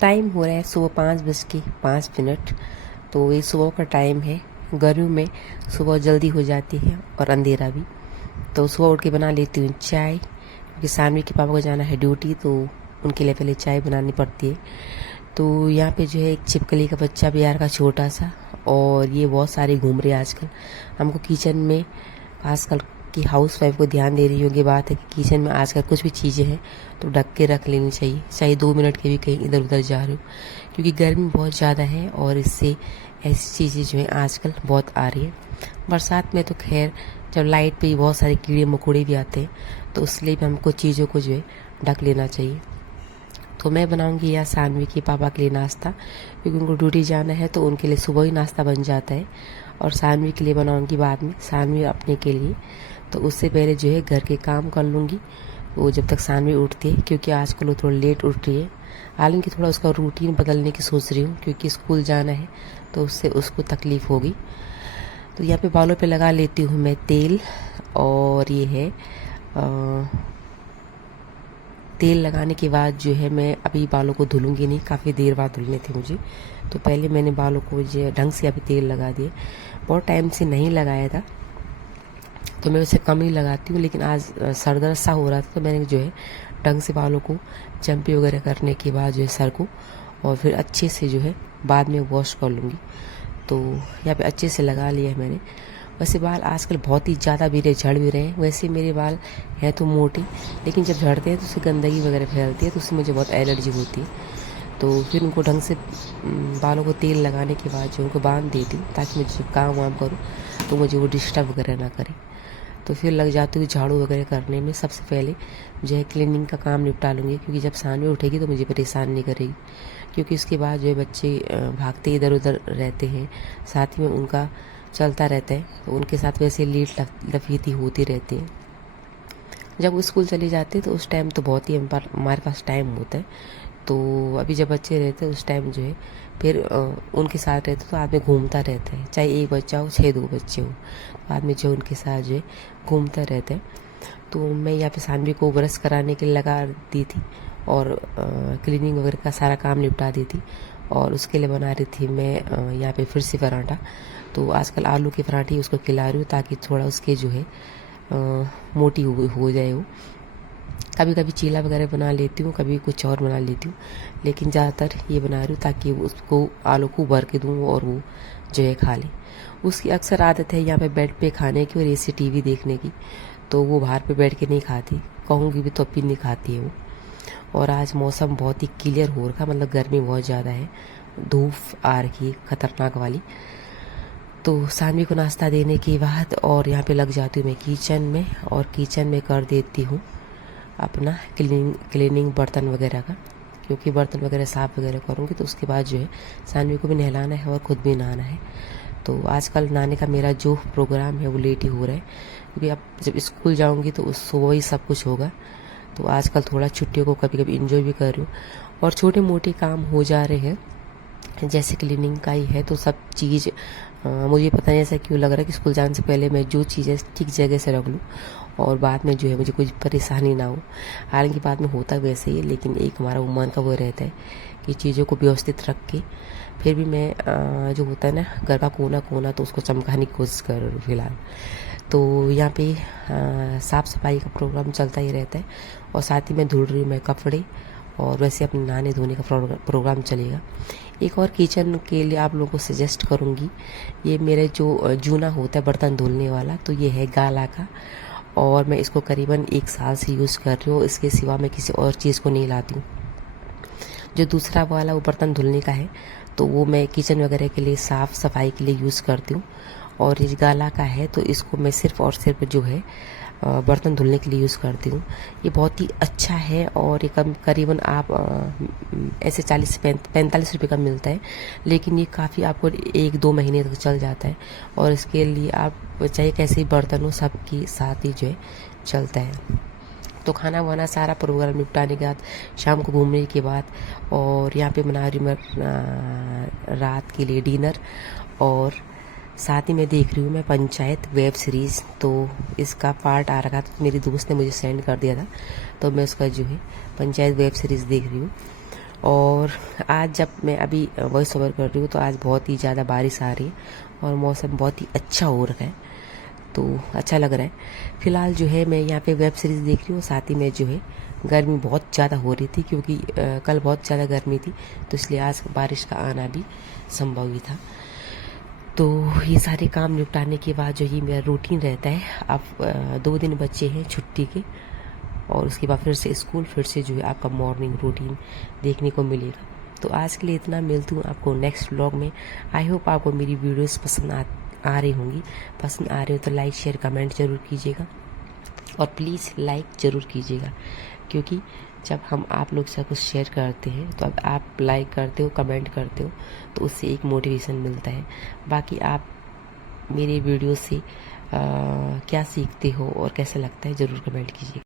Time हो रहा है सुबह 5:05। तो ये सुबह का टाइम है। गर्मियों में सुबह जल्दी हो जाती है और अंधेरा भी। तो सुबह उठ के बना लेती हूँ चाय, क्योंकि सानवी के पापा को जाना है ड्यूटी, तो उनके लिए पहले चाय बनानी पड़ती है। तो यहाँ पे जो है एक छिपकली का बच्चा भी यार का छोटा सा, और ये बहुत सारे घूम रहे हैं आजकल। हमको किचन में आजकल की हाउस वाइफ को ध्यान दे रही होगी बात है कि किचन में आजकल कुछ भी चीज़ें हैं तो ढक के रख लेनी चाहिए, चाहे 2 मिनट के भी कहीं इधर उधर जा रहे हो, क्योंकि गर्मी बहुत ज़्यादा है और इससे ऐसी चीज़ें जो हैं आजकल बहुत आ रही है। बरसात में तो खैर जब लाइट पे बहुत सारे कीड़े मकोड़े भी आते हैं, तो इसलिए भी हमको चीज़ों को जो है ढक लेना चाहिए। तो मैं बनाऊंगी या सानवी के पापा के लिए नाश्ता, क्योंकि उनको ड्यूटी जाना है तो उनके लिए सुबह ही नाश्ता बन जाता है, और सानवी के लिए बनाऊंगी बाद में, सानवी अपने के लिए। तो उससे पहले जो है घर के काम कर लूँगी, वो जब तक सानवी उठती है, क्योंकि आजकल वो थोड़ा लेट उठ रही है। हालांकि थोड़ा उसका रूटीन बदलने की सोच रही हूँ, क्योंकि स्कूल जाना है तो उससे उसको तकलीफ़ होगी। तो यहाँ पे बालों पे लगा लेती हूँ मैं तेल, और ये है तेल लगाने के बाद जो है मैं अभी बालों को धुलूंगी नहीं, काफ़ी देर बाद धुलने थे मुझे, तो पहले मैंने बालों को जो ढंग से अभी तेल लगा दिए। बहुत टाइम से नहीं लगाया था तो मैं उसे कम ही लगाती हूँ, लेकिन आज सर दर्द सा हो रहा था तो मैंने जो है ढंग से बालों को चम्पी वगैरह करने के बाद जो है सर को, और फिर अच्छे से जो है बाद में वॉश कर लूँगी। तो यहाँ पे अच्छे से लगा लिया है मैंने। वैसे बाल आजकल बहुत ही ज़्यादा मेरे झड़ भी रहे हैं। वैसे मेरे बाल हैं तो मोटे, लेकिन जब झड़ते हैं तो उससे गंदगी वगैरह फैलती है, तो उससे मुझे बहुत एलर्जी होती है। तो फिर उनको ढंग से बालों को तेल लगाने के बाद जो उनको बांध देती हूँ, ताकि मुझे जब काम वाम करूँ तो मुझे वो डिस्टर्ब वगैरह ना करे। तो फिर लग जाती हूँ झाड़ू वगैरह करने में। सबसे पहले जो है क्लीनिंग का काम निपटा लूँगी, क्योंकि जब सानवी उठेगी तो मुझे परेशान नहीं करेगी, क्योंकि उसके बाद जो है बच्चे भागते इधर उधर रहते हैं, साथ ही में उनका चलता रहता है, तो उनके साथ वैसे लीट लफीती होती रहती है। जब वो स्कूल चले जाते हैं तो उस टाइम तो बहुत ही हमारे पास टाइम होता है। तो अभी जब बच्चे रहते हैं उस टाइम जो है फिर उनके साथ रहते तो आदमी घूमता रहता है, चाहे एक बच्चा हो चाहे 2 बच्चे हो, तो आदमी जो उनके साथ जो है घूमता रहता है। तो मैं यहाँ पे सानवी को ब्रश कराने के लिए लगा दी थी, और क्लीनिंग वगैरह का सारा काम निपटा दी थी, और उसके लिए बना रही थी मैं यहाँ पे फिर से पराठा। तो आजकल आलू के पराठे उसको खिला रही हूँ, ताकि थोड़ा उसके जो है मोटी हो जाए वो। कभी कभी चीला वगैरह बना लेती हूँ, कभी कुछ और बना लेती हूँ, लेकिन ज़्यादातर ये बना रही हूँ ताकि उसको आलू को भर के दूँ और वो जो है खा ले। उसकी अक्सर आदत है यहाँ पे बेड पे खाने की और ऐसे टीवी देखने की, तो वो बाहर पे बैठ के नहीं खाती, कहूँगी भी तो भी नहीं खाती है वो। और आज मौसम बहुत ही क्लियर हो रखा, मतलब गर्मी बहुत ज़्यादा है, धूप आ रखी है खतरनाक वाली। तो सानवी को नाश्ता देने के बाद और यहाँ पे लग जाती हूँ मैं किचन में, और किचन में कर देती हूँ अपना क्लीनिंग बर्तन वगैरह का, क्योंकि बर्तन वगैरह साफ़ वगैरह करूँगी तो उसके बाद जो है सानवी को भी नहलाना है और ख़ुद भी नहाना है। तो आजकल नहाने का मेरा जो प्रोग्राम है वो लेट ही हो रहा है, क्योंकि अब जब स्कूल जाऊँगी तो उस सुबह ही सब कुछ होगा। तो आजकल थोड़ा छुट्टियों को कभी कभी इंजॉय भी कर रही हूँ, और छोटे मोटे काम हो जा रहे हैं, जैसे क्लीनिंग का ही है। तो सब चीज़ मुझे पता नहीं ऐसा क्यों लग रहा है कि स्कूल जाने से पहले मैं जो चीज़ें ठीक जगह से रख लूँ, और बाद में जो है मुझे कुछ परेशानी ना हो। हालांकि बाद में होता वैसे ही, लेकिन एक हमारा वो मन का वो रहता है कि चीज़ों को व्यवस्थित रख के फिर भी मैं जो होता है ना घर का कोना कोना, तो उसको चमकाने की कोशिश कर रही हूँ फिलहाल। तो यहाँ पे साफ़ सफाई का प्रोग्राम चलता ही रहता है, और साथ ही मैं धुल रही हूँ मैं कपड़े, और वैसे अपने नहाने धोने का प्रोग्राम चलेगा। एक और किचन के लिए आप लोगों को सजेस्ट करूँगी, ये मेरे जो जूना होता है बर्तन धुलने वाला, तो ये है गाला का, और मैं इसको करीबन 1 साल से यूज़ कर रही हूँ। इसके सिवा मैं किसी और चीज़ को नहीं लाती हूँ। जो दूसरा वाला वो बर्तन धुलने का है, तो वो मैं किचन वगैरह के लिए साफ़ सफाई के लिए यूज़ करती हूँ, और ये गाला का है तो इसको मैं सिर्फ़ और सिर्फ जो है बर्तन धुलने के लिए यूज़ करती हूँ। ये बहुत ही अच्छा है, और ये करीबन आप ऐसे 40 से 45 रुपये का मिलता है, लेकिन ये काफ़ी आपको 1-2 महीने तक चल जाता है, और इसके लिए आप चाहे कैसे भी बर्तन हो सबके साथ ही जो है चलता है। तो खाना वाना सारा प्रोग्राम निपटाने के बाद शाम को घूमने के बाद, और यहाँ पे बना रही हूँ मैं रात के लिए डिनर, और साथ ही मैं देख रही हूँ मैं पंचायत वेब सीरीज़। तो इसका पार्ट आ रहा था, तो मेरी दोस्त ने मुझे सेंड कर दिया था, तो मैं उसका जो है पंचायत वेब सीरीज़ देख रही हूँ। और आज जब मैं अभी वॉइस ओवर कर रही हूँ तो आज बहुत ही ज़्यादा बारिश आ रही है और मौसम बहुत ही अच्छा हो रखा है, तो अच्छा लग रहा है। फ़िलहाल जो है मैं यहाँ पे वेब सीरीज़ देख रही हूँ, साथ ही में जो है गर्मी बहुत ज़्यादा हो रही थी क्योंकि कल बहुत ज़्यादा गर्मी थी, तो इसलिए आज बारिश का आना भी संभव ही था। तो ये सारे काम निपटाने के बाद जो ही मेरा रूटीन रहता है, अब 2 दिन बचे हैं छुट्टी के और उसके बाद फिर से स्कूल, फिर से जो है आपका मॉर्निंग रूटीन देखने को मिलेगा। तो आज के लिए इतना, मिलती हूँ आपको नेक्स्ट व्लॉग में। आई होप आपको मेरी वीडियोस पसंद आ रही होंगी। पसंद आ रही हो तो लाइक शेयर कमेंट ज़रूर कीजिएगा और प्लीज़ लाइक ज़रूर कीजिएगा, क्योंकि जब हम आप लोग से कुछ शेयर करते हैं तो अब आप लाइक करते हो, कमेंट करते हो, तो उससे एक मोटिवेशन मिलता है। बाकी आप मेरे वीडियो से क्या सीखते हो और कैसा लगता है ज़रूर कमेंट कीजिए।